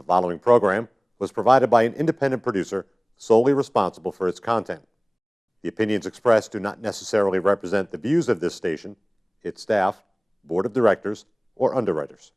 The following program was provided by an independent producer solely responsible for its content. The opinions expressed do not necessarily represent the views of this station, its staff, board of directors, or underwriters.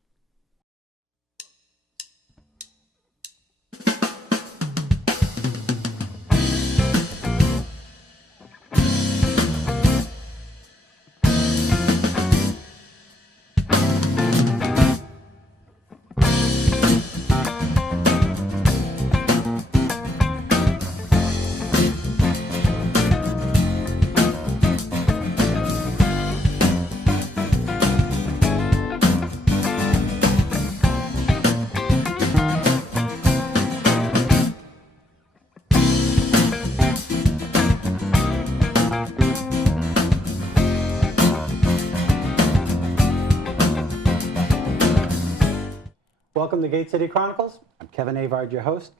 Welcome to Gate City Chronicles. I'm Kevin Avard, your host.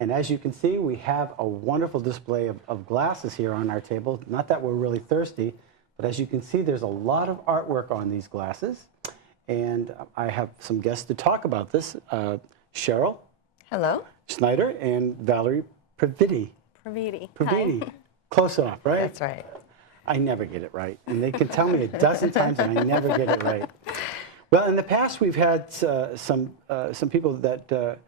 And as you can see, we have a wonderful display of glasses here on our table. Not that we're really thirsty, but as you can see, there's a lot of artwork on these glasses. And I have some guests to talk about this. Cheryl. Hello. Snyder and Valerie Praviti. Hi. Close enough, right? That's right. I never get it right. And they can tell me a dozen times and I never get it right. Well, in the past, we've had some people that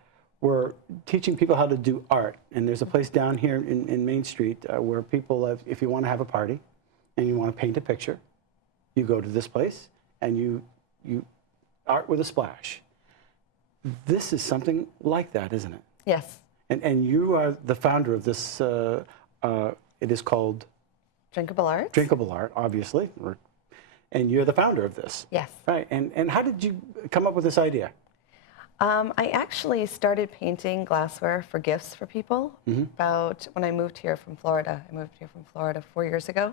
were teaching people how to do art. And there's a place down here in Main Street where people, if you want to have a party and you want to paint a picture, you go to this place and you art with a splash. This is something like that, isn't it? Yes. And you are the founder of this. It is called Drinkable Arts. Drinkable Art, obviously. And you're the founder of this. Yes. Right. And how did you come up with this idea? I actually started painting glassware for gifts for people about when I moved here from Florida. I moved here from Florida 4 years ago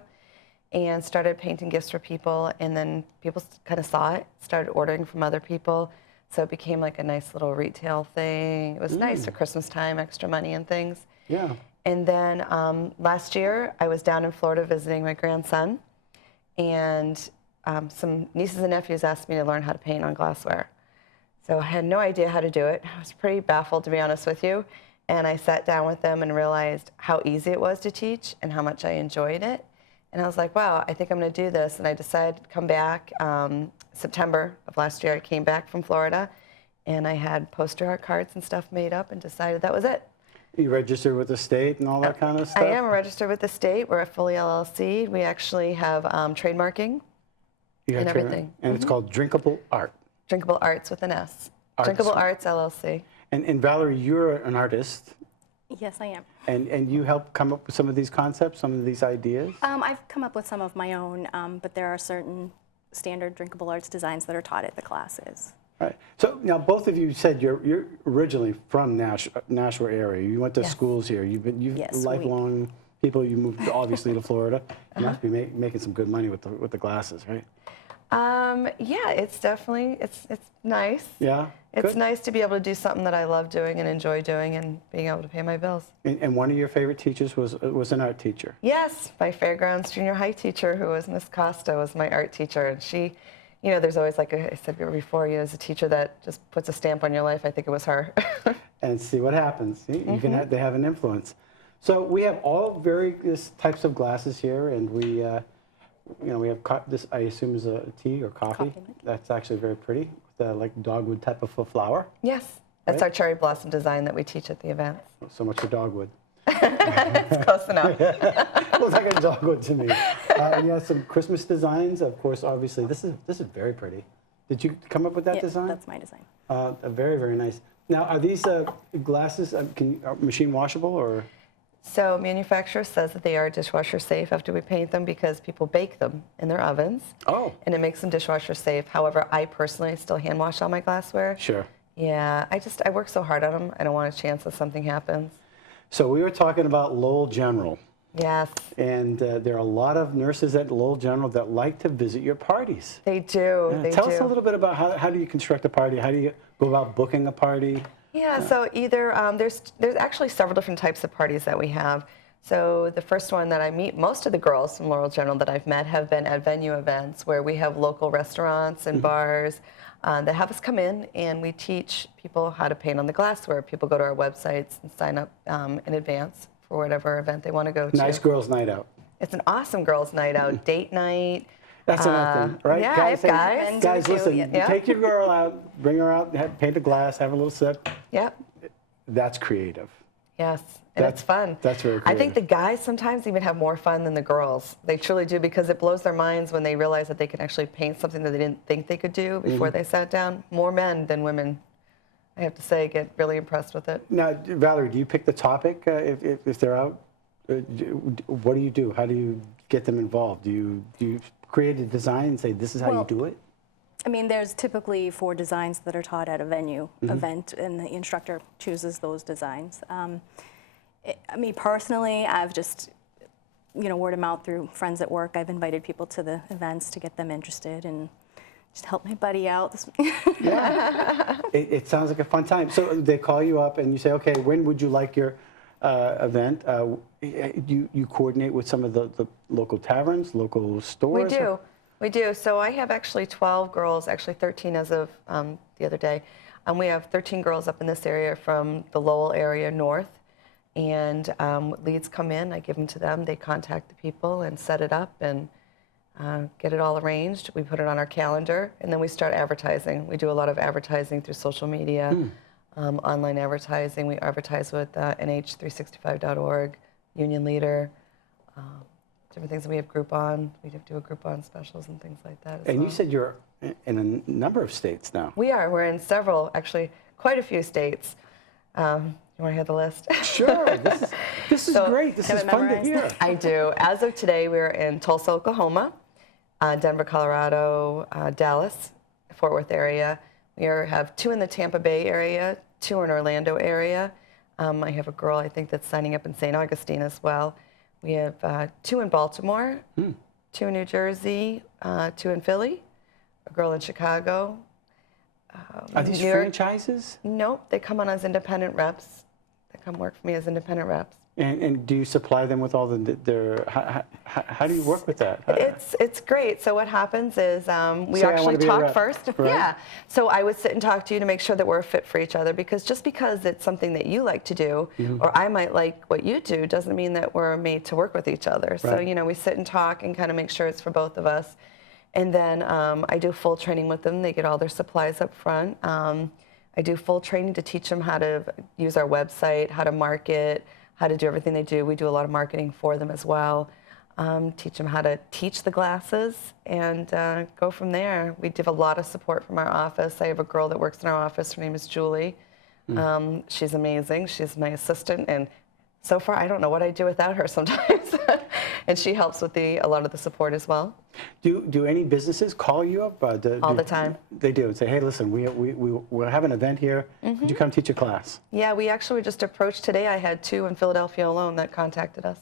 and started painting gifts for people. And then people kind of saw it, started ordering from other people. So it became like a nice little retail thing. It was nice for Christmas time, extra money and things. Yeah. And then last year, I was down in Florida visiting my grandson. And some nieces and nephews asked me to learn how to paint on glassware. So I had no idea how to do it. I was pretty baffled, to be honest with you. And I sat down with them and realized how easy it was to teach and how much I enjoyed it. And I was like, wow, I think I'm going to do this. And I decided to come back. September of last year, I came back from Florida. And I had poster art cards and stuff made up and decided that was it. You registered with the state and all that kind of stuff? I am registered with the state. We're a fully LLC. We actually have trademarking. And everything. And it's called Drinkable Art. Drinkable Arts with an S. Drinkable Arts LLC. And Valerie, you're an artist. Yes, I am. And you help come up with some of these concepts, some of these ideas? I've come up with some of my own, but there are certain standard drinkable arts designs that are taught at the classes. Right. So now both of you said you're originally from Nashua area. You went to schools here. You've lifelong people. You moved obviously to Florida. You must be making some good money with the glasses, right? Yeah, it's definitely, it's nice. Yeah? It's nice to be able to do something that I love doing and enjoy doing and being able to pay my bills. And one of your favorite teachers was an art teacher? Yes, my Fairgrounds junior high teacher, who was Miss Costa, was my art teacher. And she, you know, there's always, like I said before, you know, as a teacher that just puts a stamp on your life. I think it was her. And see what happens. See, they have an influence. So we have all various types of glasses here, and we we have this, I assume, is a tea or coffee. That's actually very pretty, with like dogwood type of a flower. Yes, that's our cherry blossom design that we teach at the event. So much for dogwood. It's close enough. Looks like a dogwood to me. You have some Christmas designs, of course. Obviously, this is very pretty. Did you come up with that design? That's my design. Very, very nice. Now, are these glasses machine washable or? So manufacturer says that they are dishwasher safe after we paint them because people bake them in their ovens. Oh. And it makes them dishwasher safe. However, I personally still hand wash all my glassware. Sure. Yeah, I work so hard on them. I don't want a chance that something happens. So we were talking about Lowell General. Yes. And there are a lot of nurses at Lowell General that like to visit your parties. They do. Yeah. Tell us a little bit about how do you construct a party? How do you go about booking a party? Yeah, so either there's actually several different types of parties that we have. So the first one that I meet, most of the girls from Laurel General that I've met have been at venue events where we have local restaurants and bars. that have us come in, and we teach people how to paint on the glassware. People go to our websites and sign up in advance for whatever event they want to go to. Nice girls' night out. It's an awesome girls' night out, date night. That's another thing, right? Yeah, I have guys. Men do Guys, too, listen, yeah. take your girl out, bring her out, paint a glass, have a little sip. Yep. That's creative. Yes, and it's fun. That's very I think creative. the guys sometimes even have more fun than the girls. They truly do, because it blows their minds when they realize that they can actually paint something that they didn't think they could do before they sat down. More men than women, I have to say, get really impressed with it. Now, Valerie, do you pick the topic if they're out? What do you do? How do you get them involved? Do you create a design and say, this is how you Well, do it? I mean, there's typically 4 designs that are taught at a venue event, and the instructor chooses those designs. I mean, personally, I've just, word of mouth through friends at work. I've invited people to the events to get them interested and just help my buddy out. It sounds like a fun time. So they call you up and you say, okay, when would you like your event? You coordinate with some of the local taverns, local stores? We do. So I have actually 12 girls, actually 13 as of the other day. We have 13 girls up in this area from the Lowell area north. And leads come in, I give them to them. They contact the people and set it up and get it all arranged. We put it on our calendar, and then we start advertising. We do a lot of advertising through social media, online advertising. We advertise with nh365.org, Union Leader, different things. We have Groupon. We do a Groupon specials and things like that as And well. you said you're in a number of states now. We are. We're in several, actually, quite a few states. You want to hear the list? Sure. This is great. This is have it fun to memorized. hear. I do. As of today, we're in Tulsa, Oklahoma, Denver, Colorado, Dallas, Fort Worth area. We have 2 in the Tampa Bay area, 2 in Orlando area. I have a girl, I think, that's signing up in St. Augustine as well. We have 2 in Baltimore, 2 in New Jersey, 2 in Philly, a girl in Chicago. Are these New York- franchises? Nope, they come on as independent reps. They come work for me as independent reps. And do you supply them with all their, how do you work with that? It's great. So what happens is we Say I actually wanna be a talk rep, first. right? Yeah. So I would sit and talk to you to make sure that we're a fit for each other, because just because it's something that you like to do or I might like what you do doesn't mean that we're made to work with each other. So, Right. we sit and talk and kind of make sure it's for both of us. And then I do full training with them. They get all their supplies up front. I do full training to teach them how to use our website, how to market, how to do everything they do. We do a lot of marketing for them as well. Teach them how to teach the glasses and go from there. We give a lot of support from our office. I have a girl that works in our office. Her name is Julie. She's amazing. She's my assistant, and so far I don't know what I'd do without her sometimes. And she helps with a lot of the support as well. Do any businesses call you up? All the time. They do and say, hey, listen, we'll have an event here. Could you come teach a class? Yeah, we actually just approached today. I had 2 in Philadelphia alone that contacted us.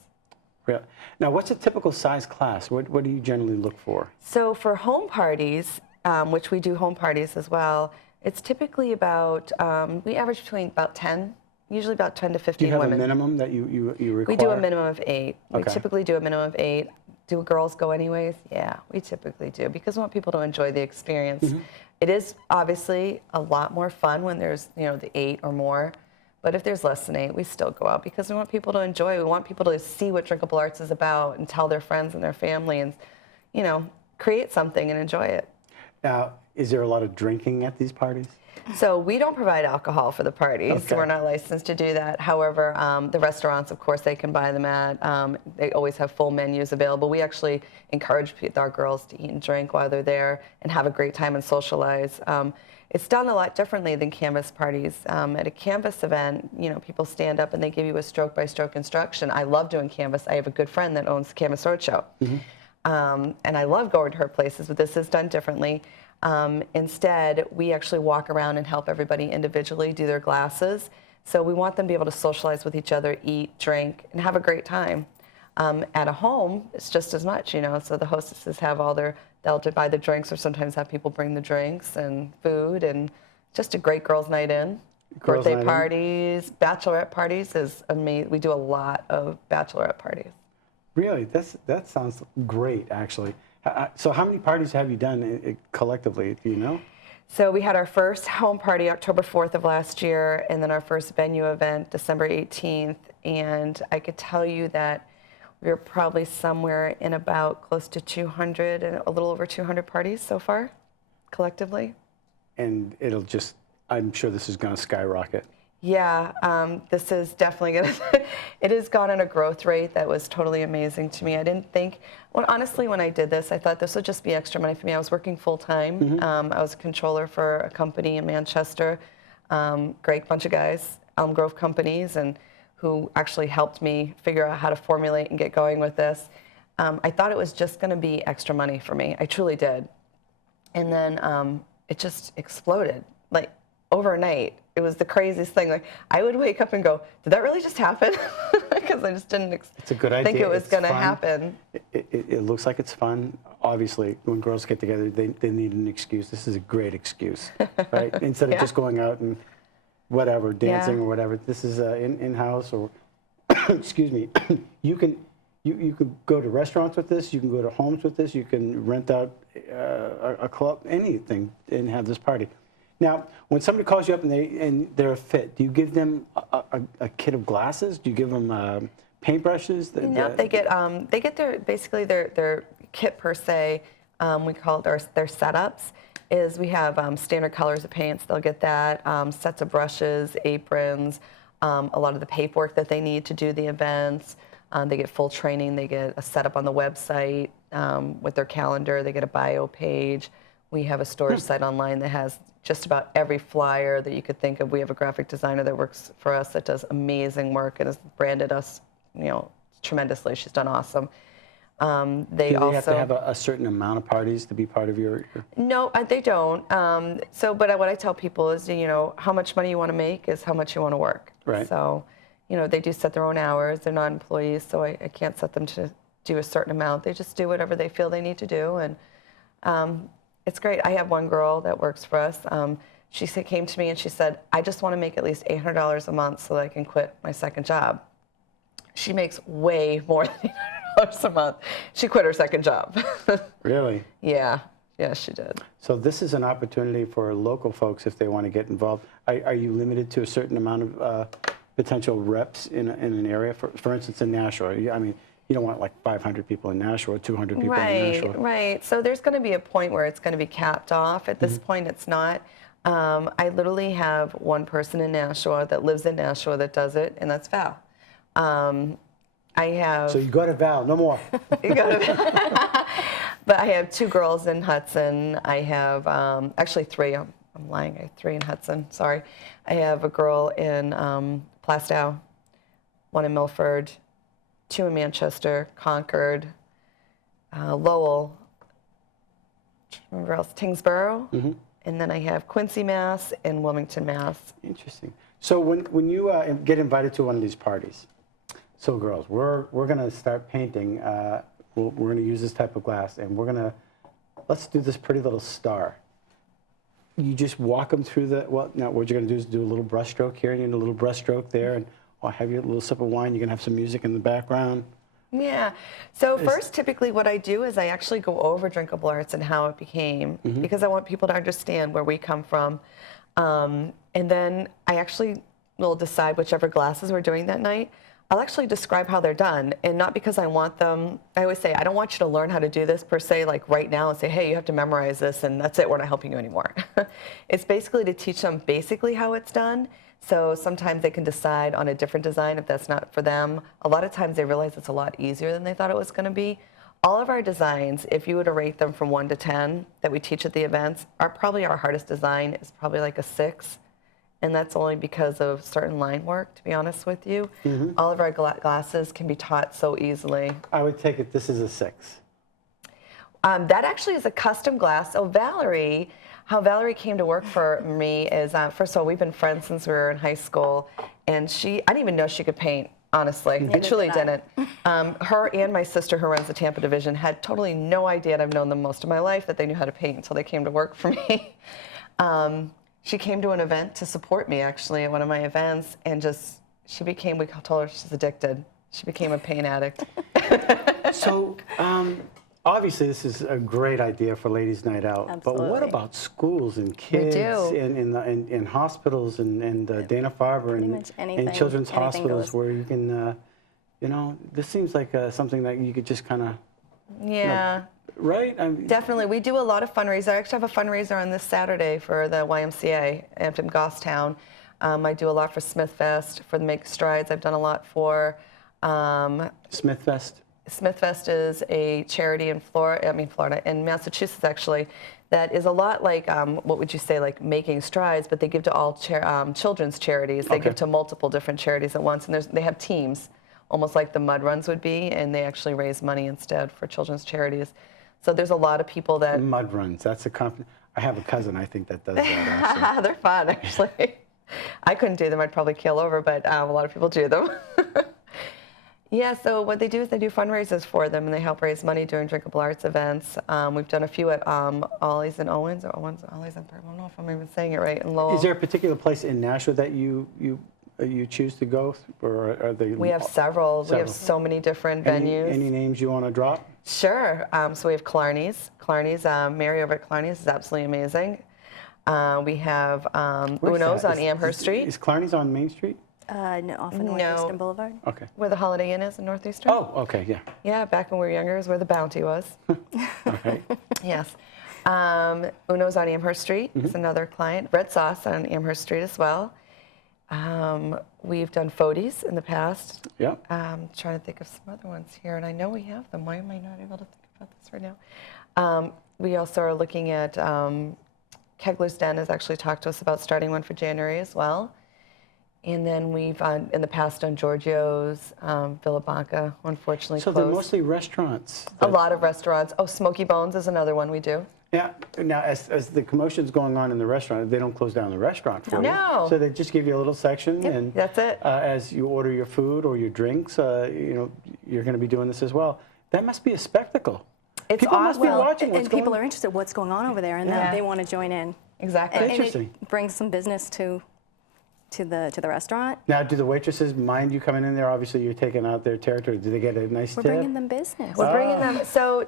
Yeah. Now, what's a typical size class? What do you generally look for? So for home parties, which we do home parties as well, it's typically about, we average between about 10, usually about 10 to 15 Do you have women. a minimum that you require? We do a minimum of 8. We Okay. typically do a minimum of 8. Do girls go anyways? Yeah, we typically do, because we want people to enjoy the experience. It is obviously a lot more fun when there's, the 8 or more. But if there's less than 8, we still go out because we want people to enjoy. We want people to see what Drinkable Arts is about and tell their friends and their family and, create something and enjoy it. Now, is there a lot of drinking at these parties? So we don't provide alcohol for the parties. Okay. We're not licensed to do that. However, the restaurants, of course, they can buy them at. They always have full menus available. We actually encourage our girls to eat and drink while they're there and have a great time and socialize. It's done a lot differently than Canvas parties. At a Canvas event, people stand up and they give you a stroke-by-stroke instruction. I love doing Canvas. I have a good friend that owns Canvas Roadshow. And I love going to her places, but this is done differently. Instead, we actually walk around and help everybody individually do their glasses. So we want them to be able to socialize with each other, eat, drink, and have a great time. At a home, it's just as much, so the hostesses have they'll buy the drinks, or sometimes have people bring the drinks and food, and just a great girls' night in. Girls' Birthday night in. parties, bachelorette parties is amazing. We do a lot of bachelorette parties. Really? That sounds great, actually. So how many parties have you done collectively? Do you know? So we had our first home party October 4th of last year, and then our first venue event December 18th. And I could tell you that we were probably somewhere in about close to 200 and a little over 200 parties so far, collectively. And it'll just, I'm sure this is going to skyrocket. Yeah, this is definitely going to, it has gone on a growth rate that was totally amazing to me. I didn't think, well, honestly, when I did this, I thought this would just be extra money for me. I was working full time. I was a controller for a company in Manchester, great bunch of guys, Elm Grove companies, and who actually helped me figure out how to formulate and get going with this. I thought it was just going to be extra money for me. I truly did. And then it just exploded, like overnight. It was the craziest thing. Like I would wake up and go, "Did that really just happen?" Because I just didn't It's a good idea. think it was It's going to fun. happen. It looks like it's fun. Obviously, when girls get together, they need an excuse. This is a great excuse, right? Instead of Yeah. just going out and whatever, dancing Yeah. or whatever. This is in-house or, excuse me, you can go to restaurants with this. You can go to homes with this. You can rent out a club, anything, and have this party. Now, when somebody calls you up and they're a fit, do you give them a kit of glasses? Do you give them paintbrushes? No, they get their basically their kit per se. We call it their setups. Is we have standard colors of paints. They'll get that, sets of brushes, aprons, a lot of the paperwork that they need to do the events. They get full training. They get a setup on the website with their calendar. They get a bio page. We have a storage site online that has just about every flyer that you could think of. We have a graphic designer that works for us that does amazing work and has branded us, tremendously. She's done awesome. Do they also have to have a certain amount of parties to be part of your No, they don't. But what I tell people is, how much money you want to make is how much you want to work. Right. So, they do set their own hours. They're not employees, so I can't set them to do a certain amount. They just do whatever they feel they need to do, and it's great. I have one girl that works for us. She came to me and she said, "I just want to make at least $800 a month so that I can quit my second job." She makes way more than $800 a month. She quit her second job. Really? Yeah, she did. So this is an opportunity for local folks if they want to get involved. Are you limited to a certain amount of potential reps in an area? For instance, in Nashua, I mean, you don't want like 500 people in Nashua or 200 people in Nashua. Right. So there's going to be a point where it's going to be capped off. At this point, it's not. I literally have one person in Nashua that lives in Nashua that does it, and that's Val. I have. So you go to Val, no more. You got it. But I have two girls in Hudson. I have actually three. I'm lying. I have three in Hudson. Sorry. I have a girl in Plastow, one in Milford, two in Manchester, Concord, Lowell, where else? Tingsboro, and then I have Quincy, Mass, and Wilmington, Mass. Interesting. So when you get invited to one of these parties, so girls, we're going to start painting. We're going to use this type of glass, and let's do this pretty little star. You just walk them through now what you're going to do is do a little brush stroke here and a little brush stroke there, and I'll have you a little sip of wine. You're going to have some music in the background. Yeah. So first, typically what I do is I actually go over Drinkable Arts and how it became, because I want people to understand where we come from. And then I actually will decide whichever glasses we're doing that night. I'll actually describe how they're done, and not because I want them. I always say, I don't want you to learn how to do this per se, like right now, and say, hey, you have to memorize this, and that's it, we're not helping you anymore. It's basically to teach them basically how it's done. So sometimes they can decide on a different design if that's not for them. A lot of times they realize it's a lot easier than they thought it was going to be. All of our designs, if you were to rate them from 1 to 10 that we teach at the events, probably our hardest design is probably like a 6. And that's only because of certain line work, to be honest with you. All of our glasses can be taught so easily. I would take it this is a 6. That actually is a custom glass. So how Valerie came to work for me is, first of all, we've been friends since we were in high school. And I didn't even know she could paint, honestly. I truly didn't. Her and my sister, who runs the Tampa division, had totally no idea, and I've known them most of my life, that they knew how to paint until they came to work for me. She came to an event to support me, actually, at one of my events, and we told her she's addicted. She became a paint addict. So obviously this is a great idea for Ladies' Night Out. But what Absolutely. about schools and kids do. in hospitals and Dana-Farber and much anything- children's anything hospitals goes. where you can, you know, this seems like something that you could just kind of, Yeah. right? I mean, Definitely. We do a lot of fundraisers. I actually have a fundraiser on this Saturday for the YMCA, Hampton Goffstown. I do a lot for Smith Fest, for the Make Strides. I've done a lot for Smith Fest. Smith Fest is a charity in Florida, in Massachusetts actually, that is a lot like, what would you say, like Making Strides, but they give to all children's charities. They give to multiple different charities at once, and they have teams, almost like the Mud Runs would be, and they actually raise money instead for children's charities. So there's a lot of people that... Mud runs. That's I have a cousin, I think, that does that actually. They're fun, actually. I couldn't do them. I'd probably keel over, but a lot of people do them. Yeah, so what they do is they do fundraisers for them, and they help raise money during Drinkable Arts events. We've done a few at Ollie's and Owens, or Ollie's and I don't know if I'm even saying it right, in Lowell. Is there a particular place in Nashua that you choose to go, or are they? We have several. We have so many different venues. Any names you want to drop? Sure. So we have Clarney's. Mary over at Clarney's is absolutely amazing. We have Where's Uno's that? on Amherst Street, Is Clarney's on Main Street? No, off of Northeastern Boulevard. Okay. where the Holiday Inn is in Northeastern. Oh, okay, yeah. Yeah, back when we were younger is where the Bounty was. Okay. Yes. Uno's on Amherst Street is another client. Red Sauce on Amherst Street as well. We've done Fodi's in the past. Yeah. Trying to think of some other ones here, and I know we have them. Why am I not able to think about this right now? We also are looking at Kegler's Den has actually talked to us about starting one for January as well. And then we've, in the past, done Giorgio's, Villa Banca, unfortunately So closed. they're mostly restaurants. A lot of restaurants. Oh, Smoky Bones is another one we do. Yeah. Now, as the commotion's going on in the restaurant, they don't close down the restaurant for you. No. So they just give you a little section, Yep, and that's it. As you order your food or your drinks, you know, you're going to be doing this as well. That must be a spectacle. It's People must be awesome. watching what's And going people on. are interested in what's going on over there, and Yeah. they want to join in. Exactly. And Interesting. it brings some business to the restaurant. Now, do the waitresses mind you coming in there? Obviously, you're taking out their territory. Do they get a nice We're tip? bringing them business. We're bringing them. So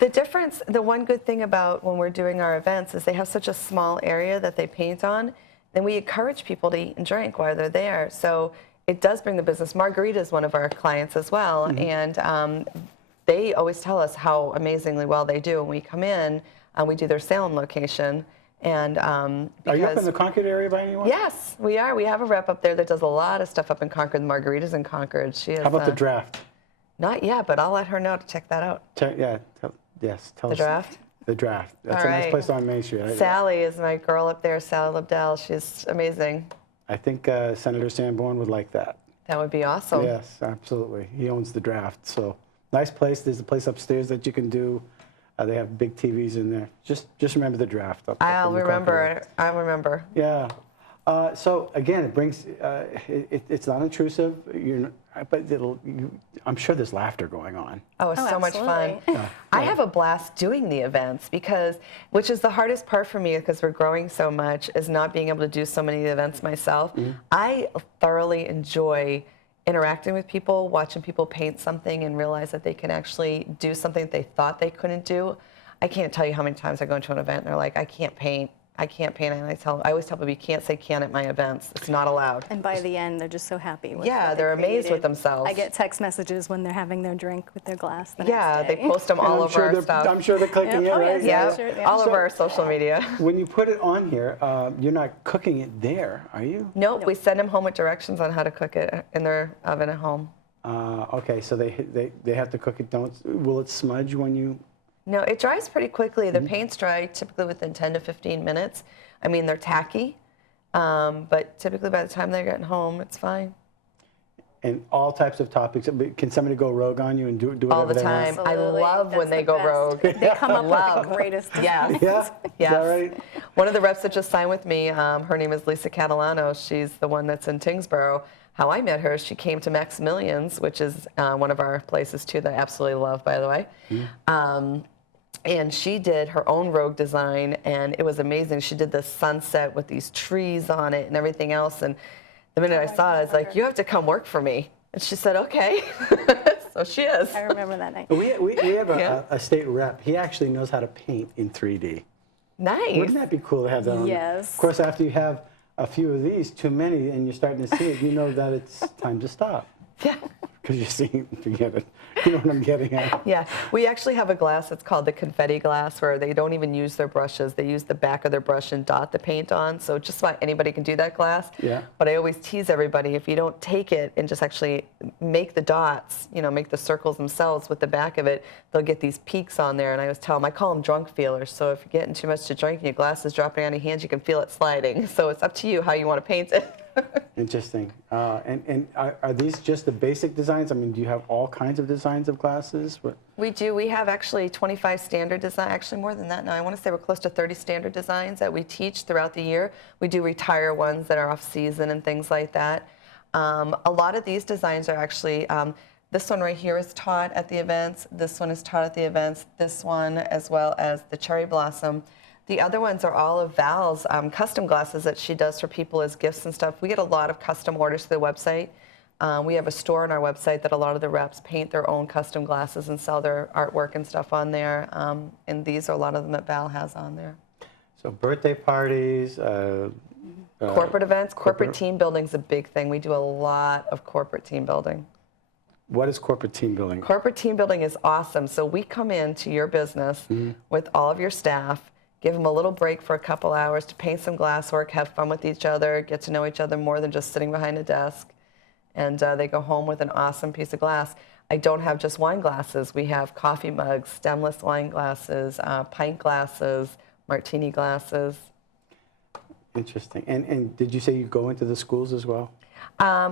the difference, the one good thing about when we're doing our events is they have such a small area that they paint on. Then we encourage people to eat and drink while they're there. So it does bring the business. Margarita is one of our clients as well. And they always tell us how amazingly well they do. When we come in, we do their Salem location. And Are you up in the Concord area by anyone? Yes, we are. We have a rep up there that does a lot of stuff up in Concord. Margarita's in Concord. She is. How about the draft? Not yet, but I'll let her know to check that out. Yes, tell The us. Draft? The Draft. That's All a nice right. place on Main Street. Sally is my girl up there, Sally Libdell. She's amazing. I think Senator Sanborn would like that. That would be awesome. Yes, absolutely. He owns the Draft. So nice place. There's a place upstairs that you can do. They have big TVs in there. Just remember the Draft. Up I'll in the remember Concord area. it. I'll remember. Yeah. So again, it brings. It's not intrusive. But I'm sure there's laughter going on. Oh, it's so much fun. absolutely. I have a blast doing the events which is the hardest part for me because we're growing so much, is not being able to do so many events myself. I thoroughly enjoy interacting with people, watching people paint something and realize that they can actually do something that they thought they couldn't do. I can't tell you how many times I go into an event and they're like, I can't paint. And I always tell people, you can't say can at my events. It's not allowed. And by the end, they're just so happy with Yeah, what they're they amazed with created. themselves. I get text messages when they're having their drink with their glass the Yeah, next they day. post them all over our stuff. I'm sure they're clicking Yep. it, Oh, right? yes, Yeah, sure, yeah. all So- over our social media. When you put it on here, you're not cooking it there, are you? Nope, we send them home with directions on how to cook it in their oven at home. Okay, so they have to cook it. Will it smudge when you? No, it dries pretty quickly. The paints dry typically within 10 to 15 minutes. I mean, they're tacky, but typically by the time they're getting home, it's fine. And all types of topics. Can somebody go rogue on you and do whatever All the they want? time. I Absolutely. love when That's they the go best. rogue. They come up Love. with the greatest. Yes. Yeah. Is Yes. that right? One of the reps that just signed with me, her name is Lisa Catalano. She's the one that's in Tingsboro. How I met her, she came to Maximilian's, which is one of our places too that I absolutely love, by the way. And she did her own rogue design, and it was amazing. She did this sunset with these trees on it and everything else. And the minute I saw it, I was like, you have to come work for me. And she said, okay. So she is. I remember that night. We have Yeah. a state rep. He actually knows how to paint in 3D. Nice. Wouldn't that be cool to have that on? Yes. Of course, after you have a few of these, too many, and you're starting to see it, you know that it's time to stop. Yeah. Because you're seeing, forget it. You know what I'm getting at? Yeah, we actually have a glass that's called the confetti glass where they don't even use their brushes. They use the back of their brush and dot the paint on. So just about anybody can do that glass. Yeah. But I always tease everybody, if you don't take it and just actually make the dots, you know, make the circles themselves with the back of it, they'll get these peaks on there. And I always tell them, I call them drunk feelers. So if you're getting too much to drink and your glass is dropping on your hands, you can feel it sliding. So it's up to you how you want to paint it. Interesting. And are these just the basic designs? I mean, do you have all kinds of designs of glasses? What? We do. We have actually 25 standard design, actually more than that now. I want to say we're close to 30 standard designs that we teach throughout the year. We do retire ones that are off season and things like that. A lot of these designs are actually, this one right here is taught at the events. This one is taught at the events. This one, as well as the cherry blossom. The other ones are all of Val's custom glasses that she does for people as gifts and stuff. We get a lot of custom orders to the website. We have a store on our website that a lot of the reps paint their own custom glasses and sell their artwork and stuff on there. And these are a lot of them that Val has on there. So birthday parties. Corporate events, corporate team building is a big thing. We do a lot of corporate team building. What is corporate team building? Corporate team building is awesome. So we come into your business with all of your staff, give them a little break for a couple hours to paint some glasswork, have fun with each other, get to know each other more than just sitting behind a desk. And they go home with an awesome piece of glass. I don't have just wine glasses. We have coffee mugs, stemless wine glasses, pint glasses, martini glasses. Interesting. And did you say you go into the schools as well?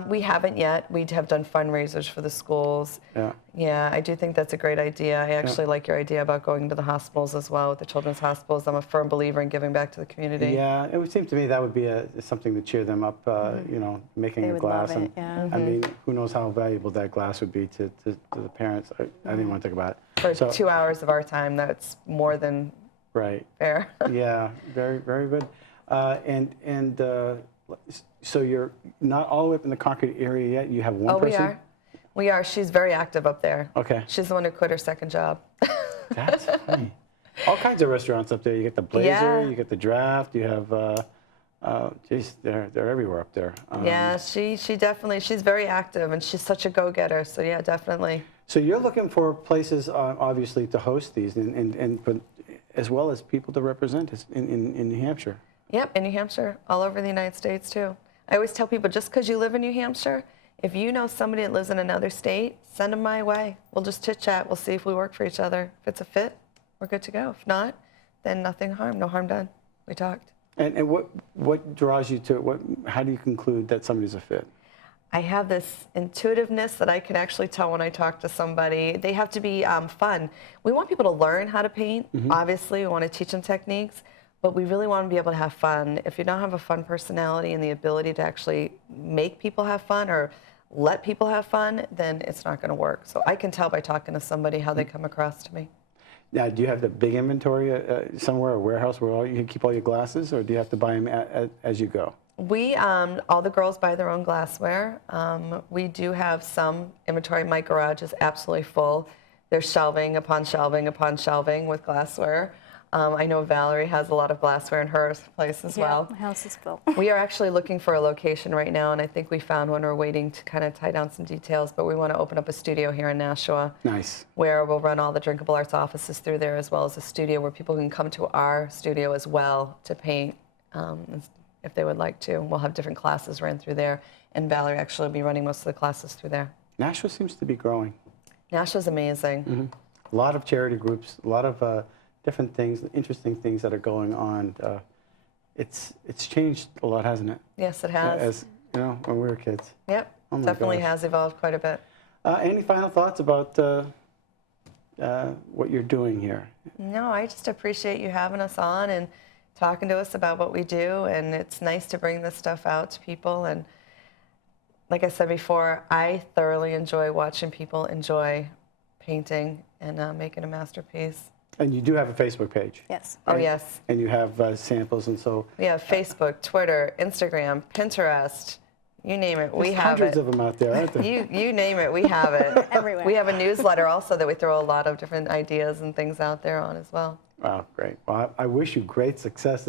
We haven't yet. We have done fundraisers for the schools. Yeah. Yeah, I do think that's a great idea. I actually like your idea about going to the hospitals as well, with the children's hospitals. I'm a firm believer in giving back to the community. Yeah, it would seem to me that would be something to cheer them up, you know, making They a would glass. love it, And yeah. I mean, who knows how valuable that glass would be to the parents. I didn't want to think about it. For So- 2 hours of our time, that's more than Right. fair. Yeah, very, very good. So you're not all the way up in the Concord area yet? You have one Oh, person? we are. We are. She's very active up there. Okay. She's the one who quit her second job. That's funny. All kinds of restaurants up there. You get the Blazer, Yeah. you get the Draft, you have, geez, they're everywhere up there. Yeah, she definitely, she's very active and she's such a go-getter. So yeah, definitely. So you're looking for places, obviously, to host these but as well as people to represent us in New Hampshire. Yep, in New Hampshire, all over the United States too. I always tell people, just because you live in New Hampshire, if you know somebody that lives in another state, send them my way. We'll just chit-chat. We'll see if we work for each other. If it's a fit, we're good to go. If not, then nothing harm, no harm done. We talked. And what draws you to, how do you conclude that somebody's a fit? I have this intuitiveness that I can actually tell when I talk to somebody. They have to be fun. We want people to learn how to paint. Obviously, we want to teach them techniques. But we really want to be able to have fun. If you don't have a fun personality and the ability to actually make people have fun or let people have fun, then it's not going to work. So I can tell by talking to somebody how they come across to me. Now, do you have the big inventory somewhere, a warehouse where you can keep all your glasses, or do you have to buy them as you go? We, all the girls buy their own glassware. We do have some inventory. My garage is absolutely full. There's shelving upon shelving upon shelving with glassware. I know Valerie has a lot of glassware in her place as well. Yeah, my house is full. We are actually looking for a location right now, and I think we found one. We're waiting to kind of tie down some details, but we want to open up a studio here in Nashua. Nice. Where we'll run all the Drinkable Arts offices through there, as well as a studio where people can come to our studio as well to paint if they would like to. We'll have different classes ran through there, and Valerie actually will be running most of the classes through there. Nashua seems to be growing. Nashua's amazing. A lot of charity groups, a lot of different things, interesting things that are going on. It's changed a lot, hasn't it? Yes, it has. As you know, when we were kids. Yep, Oh my definitely gosh. has evolved quite a bit. Any final thoughts about what you're doing here? No, I just appreciate you having us on and talking to us about what we do, and it's nice to bring this stuff out to people. And like I said before, I thoroughly enjoy watching people enjoy painting and making a masterpiece. And you do have a Facebook page. Yes. Oh, right? yes. And you have samples, and so We have Facebook, Twitter, Instagram, Pinterest, You name it, we There's have hundreds it. of them out there, aren't there? You name it, we have it. Everywhere. We have a newsletter also that we throw a lot of different ideas and things out there on as well. Wow, great. Well, I wish you great success.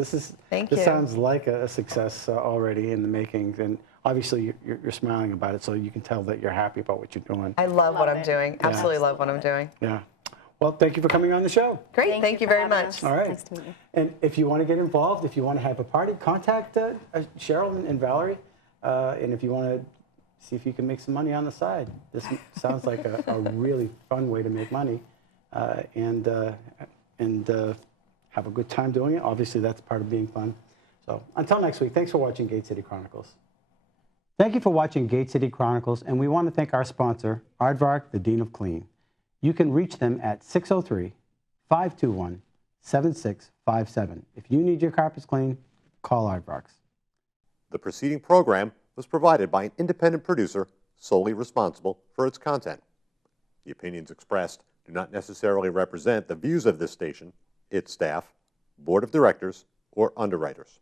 Thank This you. sounds like a success already in the making, and obviously you're smiling about it, so you can tell that you're happy about what you're doing. I love what Love I'm it. doing. Yeah. Absolutely love what I'm Absolutely doing. Yeah. Well, thank you for coming on the show. Great, thank you for very having much. us. All right. Nice to meet you. And if you want to get involved, if you want to have a party, contact Cheryl and Valerie. And if you want to see if you can make some money on the side, this sounds like a really fun way to make money, and have a good time doing it. Obviously, that's part of being fun. So until next week, thanks for watching Gate City Chronicles. Thank you for watching Gate City Chronicles, and we want to thank our sponsor, Avard, the Dean of Clean. You can reach them at 603-521-7657. If you need your carpets cleaned, call Avard. The preceding program was provided by an independent producer solely responsible for its content. The opinions expressed do not necessarily represent the views of this station, its staff, board of directors, or underwriters.